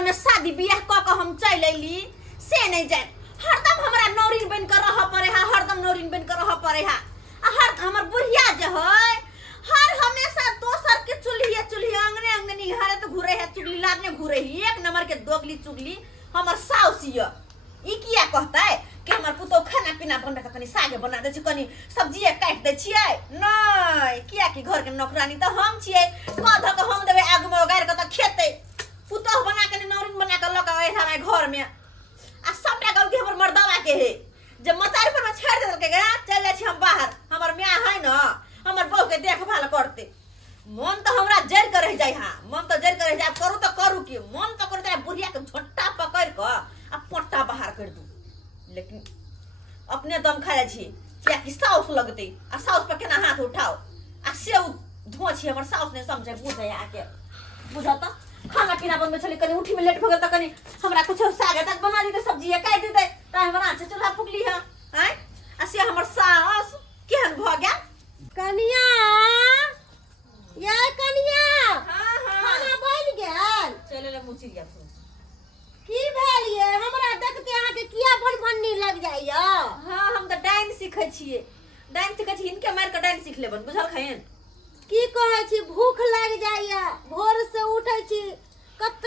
घर में शादी बियाह क के हम चल अइली से नहीं जाए। हरदम हमरा नौरिन बन कर रह पड़े है, हरदम नौरिन बन कर रह पड़े है। हर हमर बुढ़िया जे है हर हमेशा दोसर के चुल्ही अंगने अंगने निहारे तो घूरे है, चुगली लादने घूरे ही। एक नंबर के दोगली चुगली हमर साउस ये। ई किया कहता है कि हमर पुतो खाना पीना बनबे त कनी सागे बना दे छी, कनी सब्जी काट दे छियै। नहीं किया कि घर के नौकरानी त हम छियै। कह ध के हम देबे आग में गाड़ के त खेते। पुतो बना के नौरिन बना के लक आए हमारे घर में आ सबटा गलती हमर मर्दावा के है। जब मतारी पर छेड़ दे के गा चल जाय छी हम बाहर। हमर मियां है न हमर बहू के देखभाल करते। मन तो हमरा जर के रह जाय। हां मन तो जर के रह जाय। करू तो करू की मन तो कर जाय। बुढ़िया के झोट्टा पकड़ के आ पोट्टा बाहर कर दू। लेकिन अपने दम खाए छी क्या कि साउस लगते आ साउस पर केना हाथ उठाओ आ से धो छी। हमर साउस ने समझे बुझे आके बुझा त खाना पीना बनबे छली कनी उठी में लेट भ गेल त कनी हमरा कुछ सागे तक बना दी त सब्जी काट देते त हमरा से चूल्हा फुकली है। हैं आ से हमर सास केहन भ गेल। कनिया ये कनिया हां हां खाना बन गेल। चले ले मुचिया की भेल ये हमरा देखते अहाँ के किया भनभन्नी लग जाइया। हां हम त डाइन सीखै छियै। डाइन सीखै छी इनके मार के डाइन सीख लेबन बुझल खैन। की कहै छी भूख लग जाइया। भोर से उठै छी कत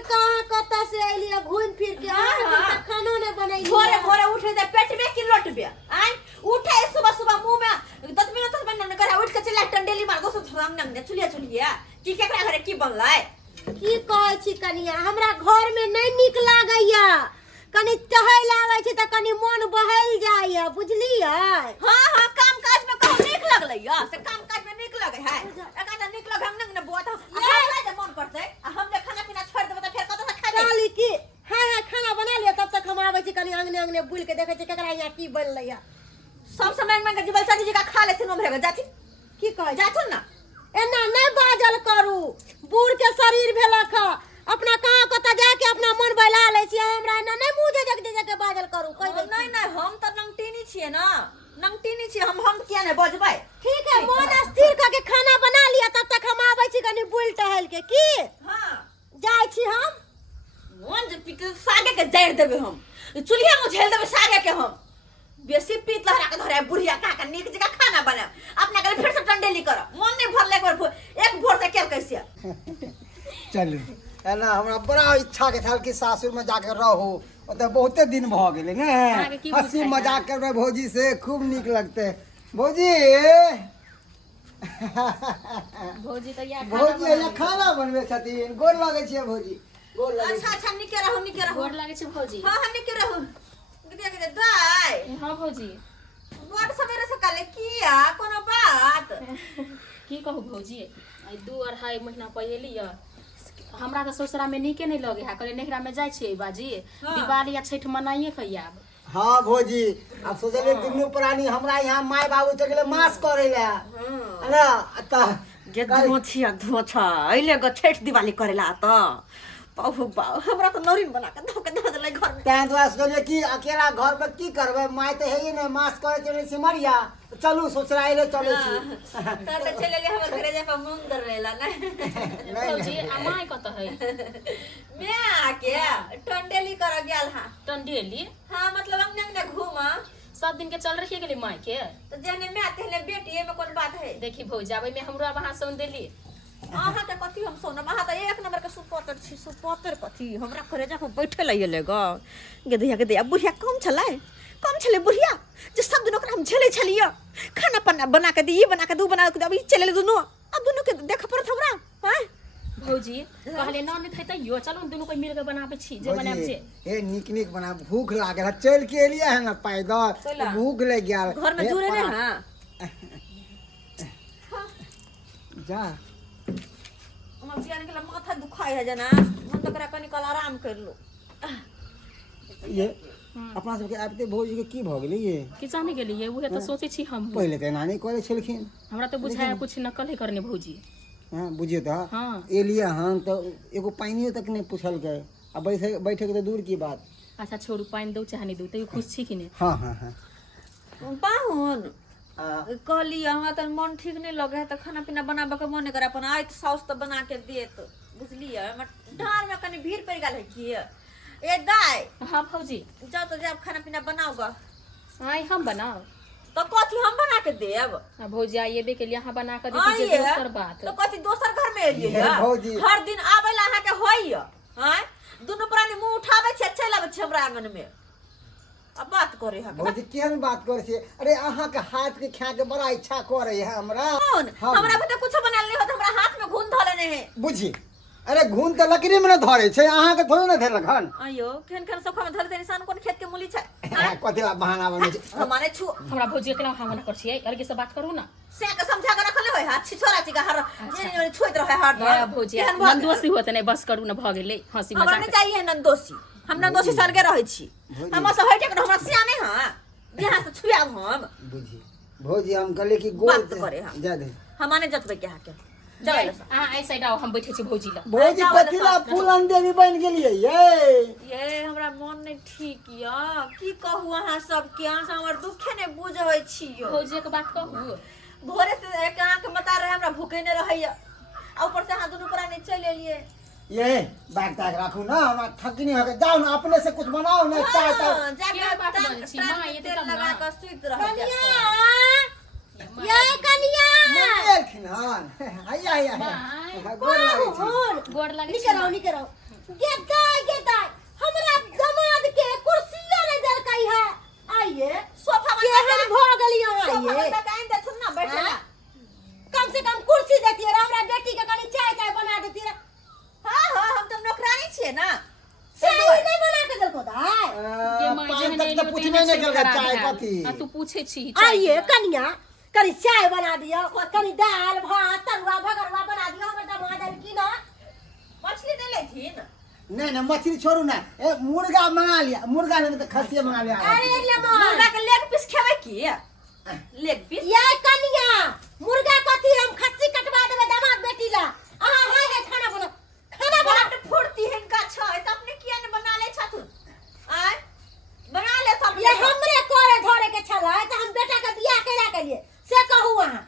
से एलिया घूम फिर के तक खाना ने बनैली। भोरे भोरे उठे त पेटबे की लोटबे। आइ उठे सुबह सुबह मुंह में 10 मिनट न करे उठ के चला टंडेली मार दोसो रंग नंग चुलिया की केकरा घरे की बनलै। की कहै छी कनिया हमरा घर में नहीं निक लागैया। कनी टहल आवे छी त कनी मन बहल जाइया बुझलियै। हां हां काम काज में कहो नीक लगलैया से काम काज में नीक लगे है। एकाटा नीक लगे हम न बुआ त हमरा जे मन करतै हम जे खाना पीना छोड़ देबै त फेर कत से खा ले। चली की हां खाना बना लिया तब तक हम आवे छी कनी अंगने अंगने बुल के देखे छी केकरा यहाँ की बनलैया। सब समय में जीवल चाची जी का खा लेथिन हम भेगा जाती की कहै जाथुन ना एना नहीं बाजल करू। बूढ़ के शरीर भेलक अपना कहाँ कत जाके अपना मन बहला ले छी। हमरा एना नहीं मुंह जग के बाजल करू। कह दे नहीं नहीं हम त नंगटीनी छियै ना नंगटीनी छियै। हम किया नहीं बजबै। ठीक है मन स्थिर करके खाना बना लिया तब तक हम आवे छी कनी बुल टहल के की। हां जाय छी हम मन जे पिट सागे के जड़ देबे हम चुल्हिया में झेल देबे सागे के हम बेसी पीत लहरा के धरे बुढ़िया का नीक जगह खाना बना अपना के फिर से टंडेली कर मन नहीं भरले एक भोर से केल कैसे। चलू है ना हमरा बड़ा इच्छा के था कि सासुर में जाकर रहो। ओते बहुते दिन भ गेले ने हंसी मजाक करबे भौजी से खूब नीक लगते। भौजी भौजी तो या भौजी या खाना बनबे छथिन। गोर लागे छियै भौजी गोर लागे। अच्छा अच्छा निके रहो गोर लागे छै भौजी। हां हां निके रहो के दाई। हां भौजी गोर सवेरे से काले किया कोनो बात की कहू भौजी 2-2.5 महीना पहले या हमरा तो ससुरा में नीके नहीं लगे है करे नेहरा में जाय छै बाजी दिवाली या छठ मनाइए खइयाब। हाँ भौजी अब सोचले दुनू प्राणी हमरा यहाँ माय बाबू चल गेले मास करे ला है ना त जे धोछा अइले ग छठ दिवाली करेला त बाबू बाबू हमरा तो नौरिन बना के धो देले घर में। तैं दुआ सोचले कि अकेला घर में की करबे माय तो है ही नहीं मास करे चले सिमरिया चलू ससुराइले चले छी त चले ले हमर घरे जा पर मुंदर रहला ना भौजी अमाय कत है मैं आके टंडेली कर गेल। हां टंडेली हां मतलब अंगने घूमा सब दिन के चल रही गेली माय के तो जेने मैं तेने बेटी में कोन बात है। देखी भौजी आबे में हमरो वहां सुन देली आहा के कथि हम सोनम आहा त एक नंबर के सुपतर छी सुपतर कथि हमरा करे जा बैठे लइले ग गे दैया बुढ़िया कम छले बुढ़िया जे सब दिन ओकरा हम झेले छलिया खाना पन्ना बना के दी बना के दू बना के अब चले दुनो अब दुनो के देख पड़त हमरा। हैं भौजी कहले न नहीं थे तइयो चलो दुनो कोई मिल के बनाबे छी जे बनाबे छे ए निक बना भूख लागल चल के एलिया है ना पैदल भूख लग गया घर में जुरे रे। हां जा हमर बियाह के माथा दुखाई है जना मन तो करा कनी कल आराम कर लो। ये अपना सबके आबते भौजी के की भ गेलै ये कि जाने गेली ये उहे तो सोचे छी हम पहले त नानी करे छलखिन हमरा तो बुझाया कुछ नकल है करने भौजी। हां बुझिए त हां एलिया हन तो एगो पानियो तक नहीं पूछल गए अब बैठे के तो दूर की बात। अच्छा छोड़ू पानी दो चाहे नहीं दो तो खुश छी कि नहीं। हां हां हां पाहुन कहली हमरा त मन ठीक नहीं लगे है तो खाना पीना बनाबे के मन करे अपन आइत साउस तो बना के देत बुझलिए हमर धान में कनी भीड़ पड़ गल है कि ए दाई हाँ भौजी जाओ तो जाओ खाना पीना बनाओगा आई हम बनाओ तो कथी हम बना के देब भौजी आइए के लिए यहाँ बना कर हाँ दीजिए दूसर बात तो कथी दोसर घर में एलिए हे भौजी। हर दिन आवे ला अहाँ के होइए हैं दुनु प्राणी मुंह उठावे छे चल आवे छे हमरा आंगन में अब बात करे है भौजी केहन बात करे छे अरे अहाँ के हाथ के खा के बड़ा इच्छा करे है हमरा कौन हमरा भी तो कुछ बनाल नहीं होत हमरा हाथ में घून धले नहीं है बुझी अरे घून तो लकड़ी में न धरे छे अहाँ के थोड़ी न धरलक हन अयो खेन खेन सोखा में धरे ते इंसान कोन खेत के मूली छे कथीला बहाना बने छे हमारे छु हमरा भौजी के हम कर छियै अलगे से बात करू ना से के समझा के रखले होय हाथ छिछोरा छिका हर जे छोइत रहे हर ए भौजी नंदोसी होत नहीं बस करू ना भ गेलै हंसी हमरा मजाक नहीं चाहिए नंदोसी हम नंदोसी सरगे रहै छी हम से हटे के हमरा सियाने हां यहां से छुआब हम बुझी भौजी हम कहले कि गोल बात करे हम जा दे हमाने जतबे के हाके चल हां ऐ साइड आओ हम बैठे छी भौजी ला भौजी कथीला फूलन देवी बन गेलिए ये हमरा मन नहीं ठीक या की कहू अहाँ सब के अहाँ से हमर दुखे ने बुझै छियो भौजी के बात कहू भोरे से एक आंख मता रहे हमरा भूखे ने रहैया आ ऊपर से हां दुनु परा नहीं चल एलिए ये बैग तैग रखू ना हमरा थकनी हो गए जाओ ना अपने से कुछ बनाओ ना चाय तक जाके बात बन छी मां ये तेल तब लगा ना के सुइत रह ये कनिया मम्मी एलखिन हन हैया हैया गोर लागै छी गोड़ लगे निकरो गे दाई हमरा दमाद के कुर्सिया नहीं देल कई है आइए सोफा केहन भ गेलियो सोफा आइए पे काइन दे थुन ना बैठला कम से कम कुर्सी देती है हमरा बेटी के कनी चाय बना देती है हां हां हम तो नौकरानी छिए ना चाय नहीं बना के देलको दाई के मां पान जे तक तो पूछबे नहीं करके चाय कथी आ तू पूछे छी आइए कनिया कनी चाय बना दियो कनी दाल भात तरुआ भगरवा बना दियो हमर दमाद आइल की ना मछली दे लेथिन नहीं नहीं मछली छोड़ू ना ए मुर्गा मंगा लिया मुर्गा नहीं तो खस्सी मंगा लिया अरे ले मां मुर्गा के लेग पीस खेबै की लेग पीस ये कनिया मुर्गा कथी हम खस्सी कटवा देबे दामाद बेटी ला आहा हाय है खाना बना बट फुर्ती हिनका छ त अपने किया ने बना ले छथुन आय बना ले सब ये हमरे करे धरे के छला त हम बेटा के बियाह केला के लिए से कहू अहाँ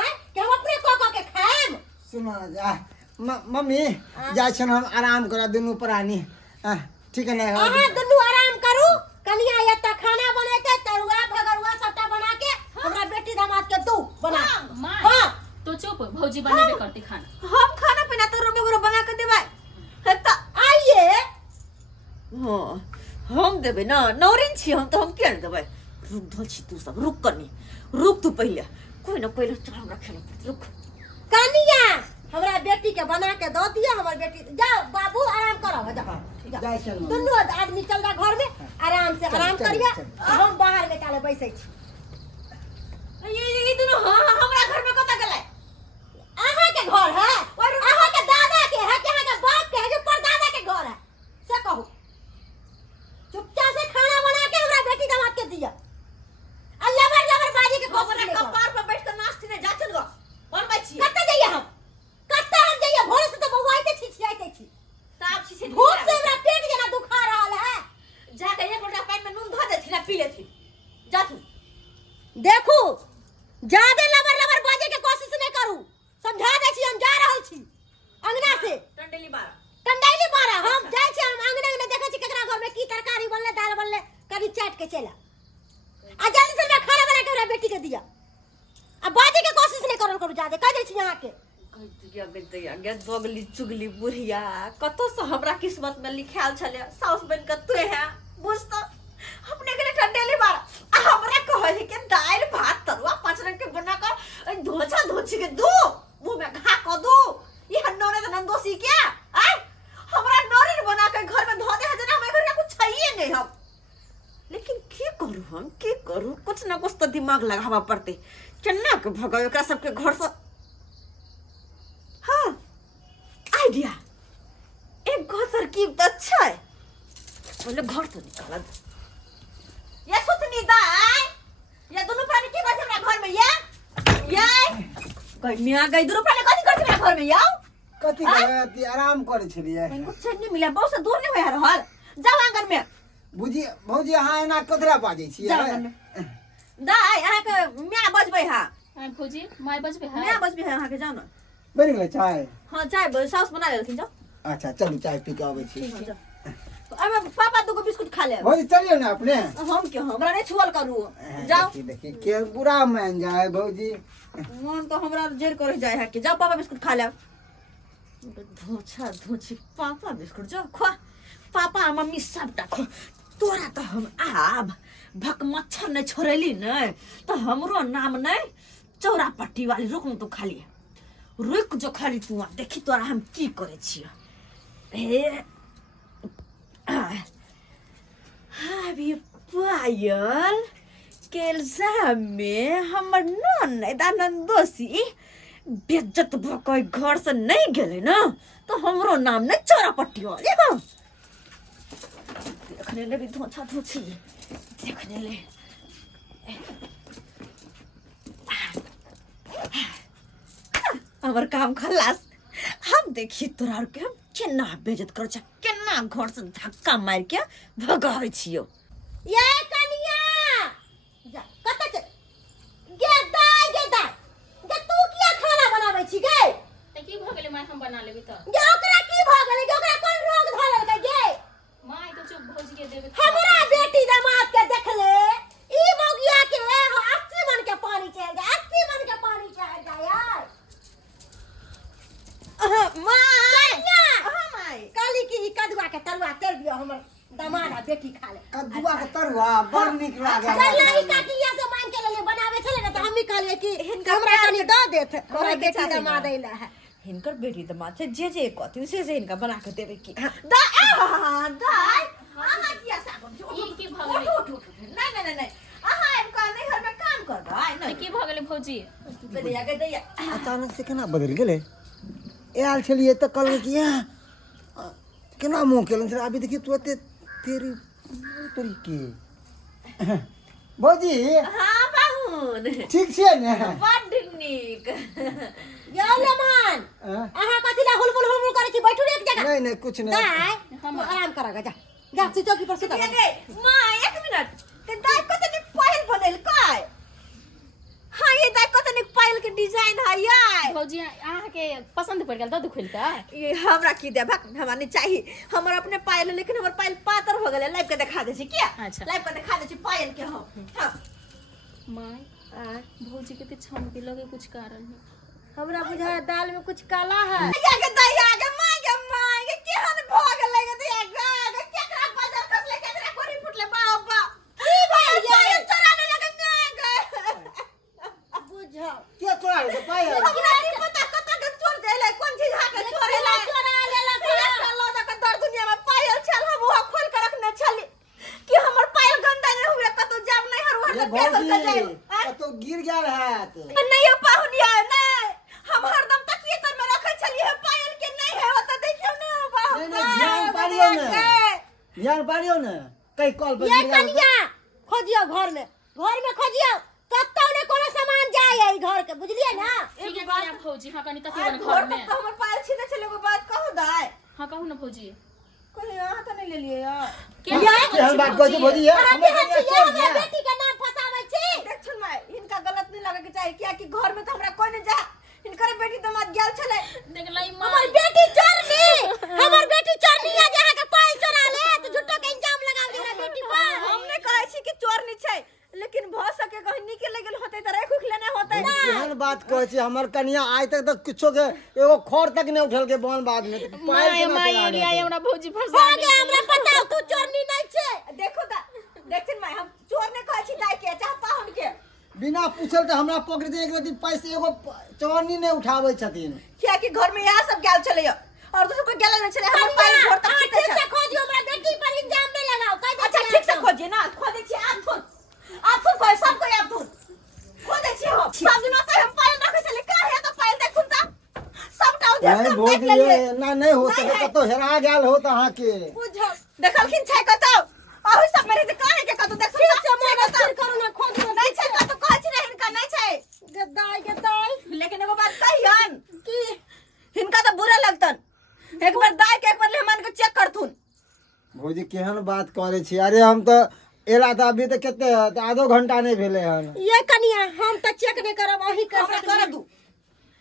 आय कि हम अपने क के खाएम सुनो जा मम्मी जाय छन हम आराम करा दुनू प्राणी ठीक है ना अहाँ दुनू आराम करू कनिया ये त खाना बनेते तरुआ भगरुआ सबटा बना के हमरा बेटी दामाद के दू बना मां हां तो चुप भौजी बनेबे करती खाना हम खाना पीना तो रोबे गोरो बना के देबै त आइए हां हम देबे ना नौरिन छी हम तो हम के देबै रुक धो छी तू सब रुक कनी रुक तू पहले कोई ना पहले चल हमरा खेला पड़त रुक कनिया हमरा बेटी के बना के दो दिया हमर बेटी जाओ बाबू आराम करो जाओ जाय छन दुनू आदमी चल जा घर में आराम से आराम करिए हम बाहर निकाले बैसे छी ये दोनों हमरा घर में कत गेलै अहाँ के घर है और अहाँ के दादा के है कि अहाँ के बाप के है जो परदादा के घर है से कहू चुपचाप से खाना बना के हमरा बेटी दामाद के दिया अल्लाह लबर बाजी के अपने कपार पर बैठ कर नाश्ते ने जा चल गो बनबै छी कत्ते जाइए हम कत्ते हम जाइए भोर से तो बउआइते छिछियाइते छी ताप छी से भूख से हमरा पेट जना दुखा रहल है जाके एक लोटा पानी में नून धो देथिन आ पी लेथिन जा तू देखू ज्यादा लबर बाजे के कोशिश नहीं करू समझा दे छी हम जा रहल छी अंगना से टंडेली बारा कंडाइली मारा हम जाय छी हम अंगना में देखे छी केकरा घर में की तरकारी बनले दाल बनले कभी चाट के चला आ जल्दी से मैं खाना बना के हमरा बेटी के दिया अब बाजे के कोशिश नहीं करू ज्यादा कह दे छी यहां के गे दोगली चुगली बुढ़िया कतो से हमरा किस्मत में लिखाल छले साउस बन के तू है बुझ तो अपने के लिए टंडेली बारा हमरा कहे कि दाल भात तरुआ पांच रंग के बना कर धोछा धोछी के दो मुंह में घा क दो ये नोरे त नंदोसी क्या आय हमरा नोरी बना के घर में धो दे जना हमें घर का कुछ चाहिए नहीं हम लेकिन की करू कुछ ना कुछ तो दिमाग लगावा पड़ते केना के भगावे एकरा सबके घर से हाँ आइडिया एक घर तरकीब तो अच्छा है बोले घर तो निकाला ये सुतनी दाई ये दोनों प्राणी की करते हमरा घर में ये कन्या गई दोनों प्राणी कथि करते हमरा घर में या कथी करती आराम करे छलिए इनको चैन नहीं मिला बहुत से दूर नहीं होया रहल जाओ आंगन में बुझी भौजी अहाँ एना कतरा बाजै छियै जाओ आंगन में दाई अहाँ के म्या बजबै हा भौजी माय बजबे है म्या बजबै हा अहाँ के जाओ ना बनि गेलै चाय हां चाय साउस बना लेलखिन जाओ अच्छा चलू चाय पी के आबै छी। अब पापा दुगो बिस्कुट खा ले। भौजी चलिए ना अपने। हम के हमरा नहीं छुअल करू। जाओ देखी देखी के बुरा मान जाए भौजी। मन तो हमरा जेल करे जाए है कि जाओ पापा बिस्कुट खा ले। धोछा धोछी पापा बिस्कुट जो खा। पापा आ मम्मी सबटा खो। तोरा तो हम आब भक मच्छर नहीं छोड़ेली नहीं तो हमरो नाम नहीं चौरापट्टी वाली रुक तू खाली रुक जो खाली तू देखी तोरा हम की करे छियो। ए अभी पायल केलजा में हमर ननदोसी बेज्जत भकै घर से नहीं गेले ना तो हमरो नाम नहीं चौरापट्टी वाली हो। देखने ले भी धोछा धोछी देखने ले। हमर काम खलास हम देखी तोरा के हम केना बेइज्जत करै छ केना घर से धक्का मार के भगावे छियो। ये कनिया जा कत छ गे दाई गे तू किया खाना बनाबै छी गे त की भ गेलै माय हम बना लेबी त गे ओकरा की भ गेलै गे ओकरा कोन रोग ध लेलकै गे माय तो चुप भौजी के देबे। हमरा बेटी दामाद के देखले ई मोगिया के 80 मन के पानी चढ़ गया 80 मन के पानी चढ़ गया यार। माय माय काली की कदुआ के तरुआ कर दियो हमर दामाद आ बेटी खा ले। कद्दुआ के तरुआ बड़ नीक लागे। चल ई काकिया से मांग के ले बनावे छले ना त हम ही कहलिए कि हमरा तनी द देत हमरा बेटी दामाद आइला है। हिनकर बेटी दामाद छै जे कहती से हिनका बना के देबे की दा दाई आहा किया साबन ई की भ गेलै नहीं नहीं आहा इनका नहीं घर में काम कर रहा है त नहीं की भ गेलै भौजी। दैया के दैया अचानक से केना बदल गेले। आयल छलिए त कहल कि केना मुंह केलन छे अभी देखी तुरते तेरी तोरी के। भौजी हां बाहुन ठीक छियै ने। बड नीक यो लेमन आहा कथिला हुलमुल करे छी बैठू रे एक जगह नहीं नहीं कुछ नहीं। दाई हम आराम करा जा जा से चौकी पर सुता मां एक मिनट ते दाई को तनी पायल बनल काय। हां ये दाई को तनी पायल के डिजाइन है यार भौजी अहाँ के पसंद पड़ गेल त दुखल त ये हमरा की दे भक हमरा नहीं चाहिए हमर अपने पायल लेकिन हमर पायल पातर हो गेले लाइव के दिखा दे छी क्या। अच्छा। लाइव के दिखा दे छी पायल के हम हां माय भौजी के त छम के लगे कुछ कारण है। हमरा बुझा दाल में कुछ काला है। या के दैया के माय के केहन भ गेले के दैया के केकरा बाजार कसले केकरा कोरी फुटले बाबा की भइया चराने लगे ना बुझा के तोरा रे पायल हमरा नहीं पता कत के चोर देले कोन चीज हाके चोरेला चोरा लेला लो द दर दुनिया में पायल छल हम वो खोल के रखने छली कि हमर पायल गंदा नहीं हुए कतो जाब नहीं हर ये हर के भौजी जाए तो गिर गेल है। नहीं हो पाहुनिया नहीं हम हरदम तकिए तर में रखे छली है पायल के नहीं है होता देखियो ना बाबू नहीं ध्यान पारियो ने ध्यान पारियो ने कई कॉल पर ये गिर गेल। कनिया खोजियो घर में खोजियो कत्तो ने कोनो सामान जाय है घर के बुझलिए ना। ठीक है किया भौजी हां कनी तके आज घर घर में तक हमर पायल छीने चले वो बात कहू दाई हां कहू ना भौजी कोई हां तो नहीं ले लिए यार केहन बात कहै छै भौजी अहाँ के हन छी ये हमरा बेटी के नाम फसाबै छी। देख सुन माय इनका गलत नहीं लगे के चाहिए क्या कि घर में तो हमरा कोई नहीं जा इनकर बेटी दामाद गेल छले देख लई हमर बेटी चोरनी हमर बेटी चोरनी है जहाँ के पायल चोरा ले तो झूठो के इल्जाम लगाव देना बेटी पर। हमने कहै छी कि चोर नहीं छै लेकिन भ सके कहीं निकल गेल होते त रेख उखले नहीं होते केहन बात कहै छै हमर कनिया आइ तक तो किछो के एगो खौर तक नहीं उठल के बन बाद में माय माय एलिया हमरा भौजी फंसा हो गया हमरा पता तू चोरनी नहीं छे। देखो ता देखिन माय हम चोर ने कहै छी दाई के चाह पाहुन के बिना पूछल त हमरा पकड़ दे एक दिन पैसे एगो चवन्नी नहीं उठाबै छथिन। क्या कि घर में यहाँ सब गेल छले और दूसरे को गेल नहीं छले हमर पायल घर तक ठीक छीते से खोजियो हमरा बेटी पर इल्जाम नहीं लगाओ कह अच्छा ठीक से खोजिए ना खोदे छी आप थोन कोई सब कोई आप थोन खोदे छी हो सब दिन से हम पायल रखे छले का है तो पायल देखुन ता सब टाउ नहीं देख भौजी ले ये ना नहीं हो सके कतो हेरा गेल हो त अहाँ के बुझ देखलखिन छै कतो अहो सब मेरे से काहे के कतो देख ठीक से मोर स्थिर करू ना खोद नहीं छै कतो कहै छी ना हिनका नहीं छै गदाई लेकिन एगो बात कहियन कि हिनका तो बुरा लगतन एक बार दाई के एक बार लेमन के चेक करथुन। भौजी केहन बात करे छी अरे हम तो एला त अभी त केते आधो घंटा नहीं भेले हन। ये कनिया हम तो चेक नहीं करब अही कर हमरा कर दू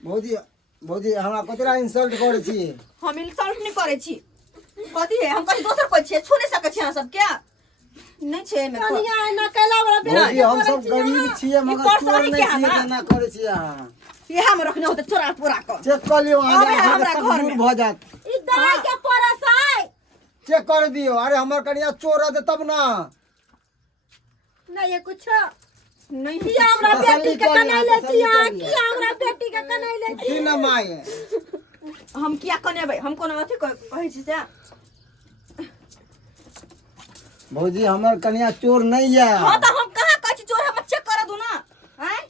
भौजी भौजी हमरा कतरा इंसल्ट करै छी। हम इंसल्ट नहीं करे छी। कथी है हम कहीं दोसर कोई छे छू नहीं सके छी अहाँ सब क्या नहीं छे में कनिया एना कैला वाला बिना भौजी हम सब गरीब छियै मगर चोर नहीं छियै केना करै छी अहाँ। ये हम रखने होते चोरा पूरा कर चेक कर लियो अबे आगे हमरा सब घर दूर में। भ जात। ई दवाई के परसाई चेक कर दियो। अरे हमर कनिया चोर है तब ना। नहीं ये कुछ नहीं किया हमरा बेटी के कनैले छिया किया हमरा बेटी के कनैले की ना माय हम क्या कनेबै हम कोनो अथी कहै छी से भौजी हमर कनिया चोर नहीं है। हां तो हम कहां कहै छी चोर हम चेक कर दू ना हैं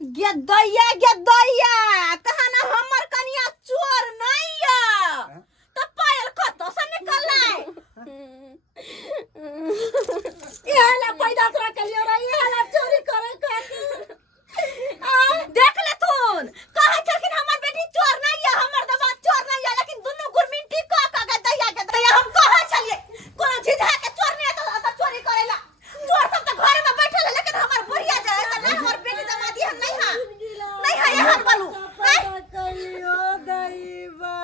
गेदैया कहां ना हमर कनिया चोर नहीं है तो पायल कतो से निकललै ये ला पैदा तोरा के लियो रे ये ला चोरी करे खातिर देख ले तून कहै छलखिन हमर बेटी चोर नहीं है हमर दबा चोर नहीं है लेकिन दुनु गुरमिंटी का दैया हम कहै छलिए कोनो झिझा के चोर नहीं है तो चोरी करेला चोर सब तो घर में बैठल है लेकिन हमर बुढ़िया जे है ना हमर बेटी दमादी हम नहीं है ये हाल बोलू कलियो दैवा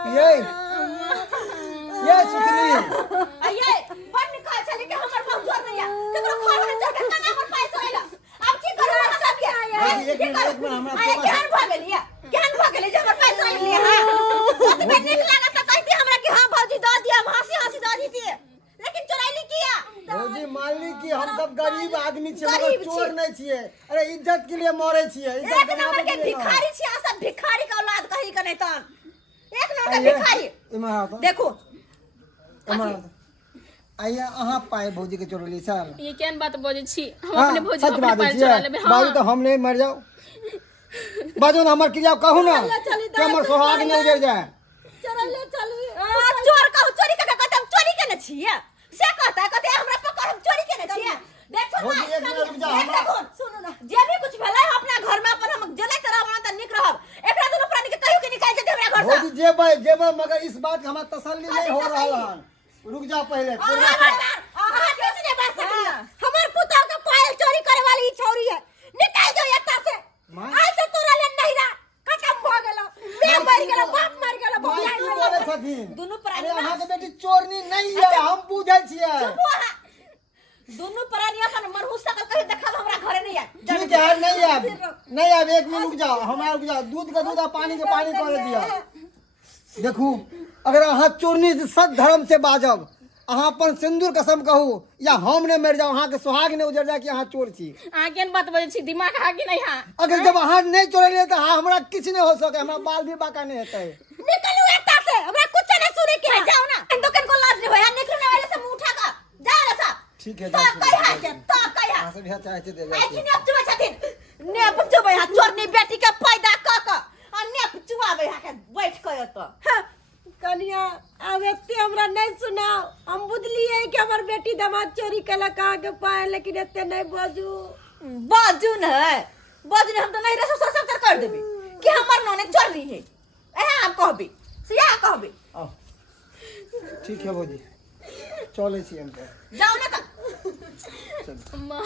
ये सुथनी ये बड़ निकाल छली के हमर बाप चोर नहीं है केकरो घर में चढ़ के कना हमर पैसा आइला अब की करू हम सब के एक मिनट हमरा आए ज्ञान भ गेलिए जे हमर पैसा आइल लिए हां ओतबे नीक लागा त कहती हमरा कि हां भौजी द दिया हम हंसी द दी थी लेकिन चोराइली किया भौजी मान ली कि हम सब गरीब आदमी छियै मगर गरीब चोर छी। नहीं छियै। अरे इज्जत के लिए मरे छियै एक इज्जत नंबर बनावे के के लिए ना। भिखारी छी आ सब भिखारी का औलाद कही के नहीं तन एक नंबर के भिखारी इमा आता देखो इमा आइया अहाँ पाए भौजी के चोरली सर। ये केहन बात बजै छी हम हाँ, अपने भौजी सच को अपने बात पास चोरा है लेबे बाजू तो हम नहीं मर जाओ। बाजू ना हमर क्रिया कहू ना कि हमर सोहाग नहीं उजड़ जाए। चले चली चोर कहू चोरी के कहते हम चोरी के न छिए से कहते हमरा पकड़ हम चोरी के न छिए देखो भौजी एक मिनट रुक जाओ देखो सुनो ना जे भी कुछ भेलै अपना घर में अपन हम जले तरह बना त निक रहब एकरा दुनु प्राणी के कहियो के निकाल दे हमरा घर से भौजी जेबै मगर इस बात का हमारा तसल्ली नहीं हो रहा है। रुक जाओ पहले हमार पुता के पायल चोरी करे वाली ई छौरी है निकाल दो एता से मां? आज से तोरा ले नहीं रहा खत्म हो गेलो बे मर गेलो बाप मर गेलो माय की बोले छथिन दुनु अरे प्राणी अहाँ के बेटी चोरनी नहीं है हम बुझै छियै। दुनु प्राणी अपन मनहूस सकल कहि देखब हमरा घरे नहीं है ठीक है नहीं अब एक मिनट रुक जाओ हमारा रुक जाओ दूध का दूध पानी के पानी कर दिया। देखू अगर अहाँ चोरनी सत धर्म से बाजब अहाँ अपन सिंदूर कसम कहू या हम ने मर जाओ अहाँ के सुहाग ने उजड़ जाए कि अहाँ चोर छी। अहाँ केहन बात बजै छी दिमाग हा कि नहीं हा अगर जब अहाँ नहीं चोरलिए तो हाँ हमरा किछ नहीं हो सके हमरा बाल भी बाका नहीं हेतै। निकलू एता से हमरा कुछ नहीं सुने के जाओ ना इन दुकान को लाज नहीं होया निकलने वाले से मुंह उठा का जाओ ना सा ठीक है तो कहि है के तो कहि है अहाँ सब यहाँ चाहे दे आई जाए। कि ने चुबे छथिन ने चुबे हा चोरनी बेटी के पैदा क आ ने चुबाबे हा के बैठ के तो कनिया अब एते हमरा नहीं सुनाओ हम बुझलिए कि हमर बेटी दामाद चोरी कला कहा के पाए लेकिन एते नहीं बाजू बाजू न हम तो नहीं रसो सब कर देबी कि हमर नने चोर रही है एहे हम कहबी सिया कहबी आओ ठीक है भौजी चले छी हम तो जाओ ना त छोड़ मैं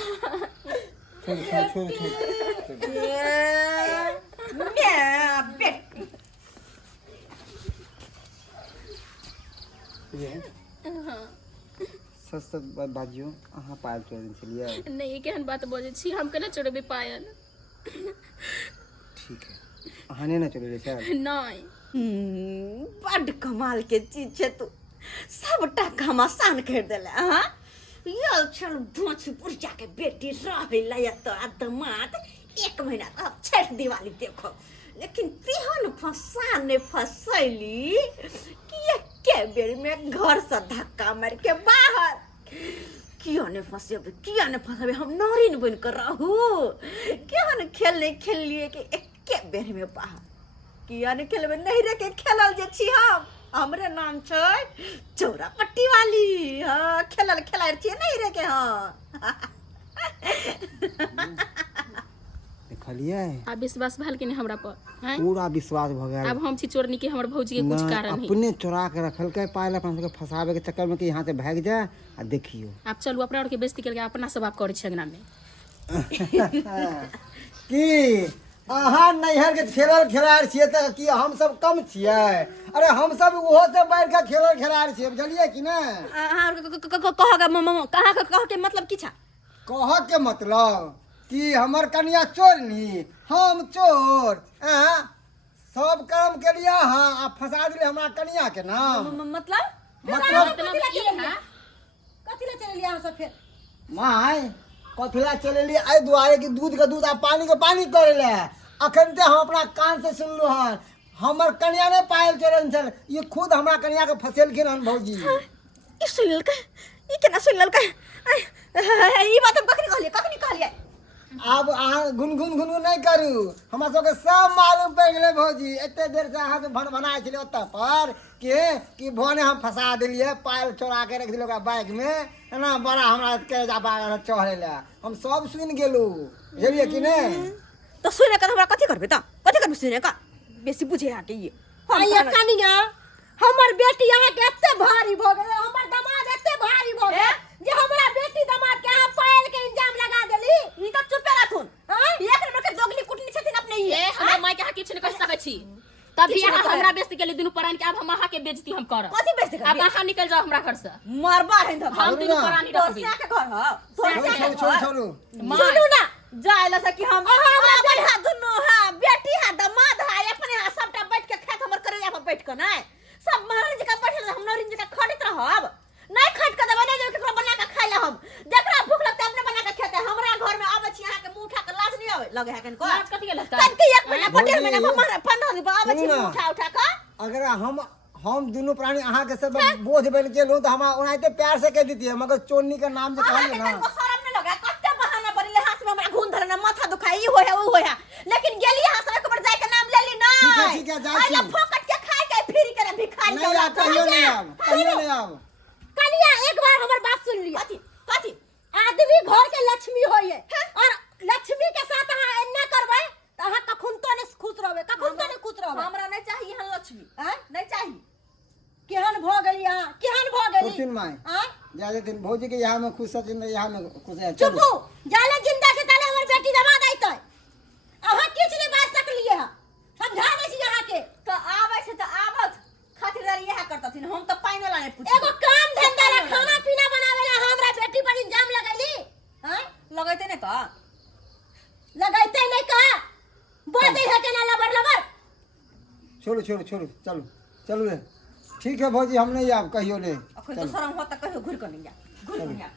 बेटी सच सच बाजियो अहाँ पायल चोरनी छलिए। नहीं ये केहन बात बजै छी हम केना चोरेबे पायल ठीक है अहाँ नहीं ना चोरलिए सर। नहीं बड़ कमाल के चीज छे तू सबटा घमासान कर देले हां ये चल धोछ पुरजा के बेटी रहे लय तो आदमात एक महीना अब छठ दिवाली देखो लेकिन तिहन फसाने फसैली कि के बेर में घर से धक्का मार के बाहर किया ने फसेबे हम नारिन बन कर रहू क्या ने खेल लिए कि एक बेर में बाहर किया ने खेलबे नहीं रे के खेलल जे छी हम हमरे नाम छै चौरापट्टी वाली हां खेलल छी नहीं रे के हां देखलिए अब विश्वास भेल कि नहीं हमरा पर हैं पूरा विश्वास भ गया। अब हम छी चोरनी के हमर भौजी के कुछ कारण नहीं अपने चोरा के रखलकै पायल अपन सबके फसाबे के चक्कर में कि यहाँ से भाग जाए आ देखियो आप चलू अपना और के बेइज्जती करके अपना सब आप करे छी अंगना में की अहाँ नैहर के खेलल खिलाड़ छियै तऽ कि हम सब कम छियै? अरे हम सब ओहो से बढ़ के खेलल खिलाड़ छियै, बुझलियै कि ने? कह के मतलब की छा? कह के मतलब कि हमर कनिया चोर नी, हम चोर सब काम के लिए हाँ फंसा दिले हमरा कनिया के नाम। मतलब मतलब ई है कथी ले चले लिया सब फिर? माय कथिला चलेली एहि दुआरे कि दूध के दूध आ पानी के पानी करे ले। अखन ते हम अपना कान से सुनलू हन हमर कन्या ने पायल चोरन छल, ये खुद हमरा कन्या के फसेलखिन हन भौजी। ई सुन ललकै, ई केना सुन ललकै? ई बात हम कखनी कहलिए? अब अहाँ गुनगुन नहीं करू, हमरा सबके सब मालूम पड़ गेलै भौजी। एते देर से अहाँ के भन बनाए छलै ओतऽ पर कि भने हम फंसा देलिए, पायल चोरा के रख दिलिए ओकरा बैग में, एना बड़ा हमरा के जा बाग चढ़े ले। हम सब सुन गेलू, बुझलिए कि नहीं? तो सुने का हमरा कथी करबे? त कथी करबे सुने का? बेसी बुझे हाटे ये। ये कनिया हमर बेटी यहाँ के एते भारी भ गेल, हमर दामाद एते भारी भ गेल जे हमरा बेटी दामाद के यहाँ पायल के इंजाम लगा देली। ई त चुपे रहथुन। एक नंबर के दोगली कुटनी छथिन अपने ही। ए हमरा माय के अहाँ किछ नहीं कह सकै छी। तभी अहाँ हमरा बेइज्जती केली दुनू परान के, अब हम अहाँ के बेइज्जती हम करब। कथी बेइज्जती करबे? अब अहाँ निकल जाओ हमरा घर से। मरबा है त हम दुनू परानी रहबी। तोरसा के घर ह। छोड़ू सुनू ना जायला से कि हम अपन हाथ दुनू हां बेटी हां दामाद हां अपने हां सबटा बैठ के खेत हमर करे जा पर बैठ के नै सब महाराज जी का बैठल हम नौरिन जी का खड़ित रहब। नहीं खट के देबे नहीं केकरो बना के खाइ ले। हम जकरा भूख लगते अपने बना के खेते। हमरा घर में आवे छी यहां के मुंह उठा के लाज नहीं आवे लगे है कनको। लाज कथी के लगता? कथी एक महीना पटेल महीना हमारा 15 दिन आवे छी मुंह उठा के। अगर हम दुनू प्राणी अहाँ के सब बोझ बन के लो तो हम ओनाइते प्यार से कह देती, मगर चोरनी का नाम जे कहलिए ना कनको शरम नहीं लगे। कत्ते बहाना बरिले हाथ में हमरा घून धरना माथा दुखाई हो है वो है, लेकिन गेली हां से एक बार जाय के नाम लेली ना। ठीक है जाई छी। आइला फोकट के खाए के फिर करे भिखारी नहीं आ कहियो नहीं आब। कनिया एक बार हमर बात सुन लिया। कथी आदमी घर के लक्ष्मी होय है और लक्ष्मी के साथ अहाँ एना करबै त अहाँ कखुन तो ने खुश रहबे, कखुन तो ने खुश रहबे। हमरा नहीं चाहिए हन लक्ष्मी। नहीं चाहिए। केहन भ गेली अहाँ, केहन भ गेली? खुशिन माय जाले दिन भौजी के यहाँ में खुश छथिन, यहाँ में खुश है। चुप हो जाले जिंदा से ताले हमर बेटी दामाद आइतै। अहाँ किछ नहीं बात सकलिए है, समझा दे छी अहाँ के। तो आवे से तो आवत खातिरदारी यह करतथिन। हम तो पाइन वाला नहीं पूछ एगो काम धंधा ला खाना पीना बनावे ला हमरा बेटी पर इंजाम लगैली। हां लगैते नहीं का लगैते नहीं का बोलते है के ना लबर। छोड़ू चलू रे। ठीक है भौजी हम नहीं आब कहियो नहीं। अखन तो शरम होता कहियो घुर कर नहीं जा घुर कर नहीं आ।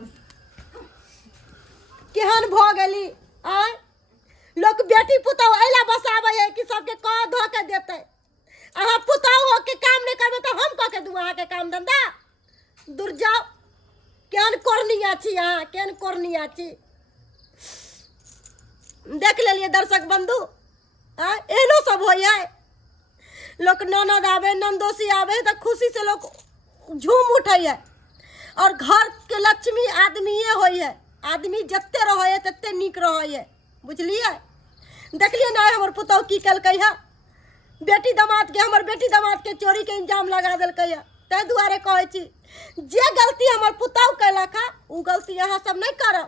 केहन भ गेली आ लोग बेटी पुतौ एला बसाबै है कि सबके कह धो के देतै। अहाँ पुतौ हो के काम नहीं करबे तो हम कह के दू अहाँ के काम धंधा? दूर जाओ। केहन कोरनिया छी अहाँ, केहन कोरनिया छी। देख लेलिए दर्शक बंधु, एहनो सब होय है। लोग ननद आवे नंदोसी आवे तो खुशी से लोग झूम उठे है। और घर के लक्ष्मी आदमीये होय है। आदमी जत्ते रहे है तत्ते नीक रहे है, बुझलिए? देखलिए ना हमर पुतौ की कलकै है, बेटी दामाद के हमर बेटी दामाद के चोरी के इंजाम लगा देलकै है। तै दुआरे कहै छी जे गलती हमर पुतौ कैलक है उ गलती अहाँ सब नहीं करब।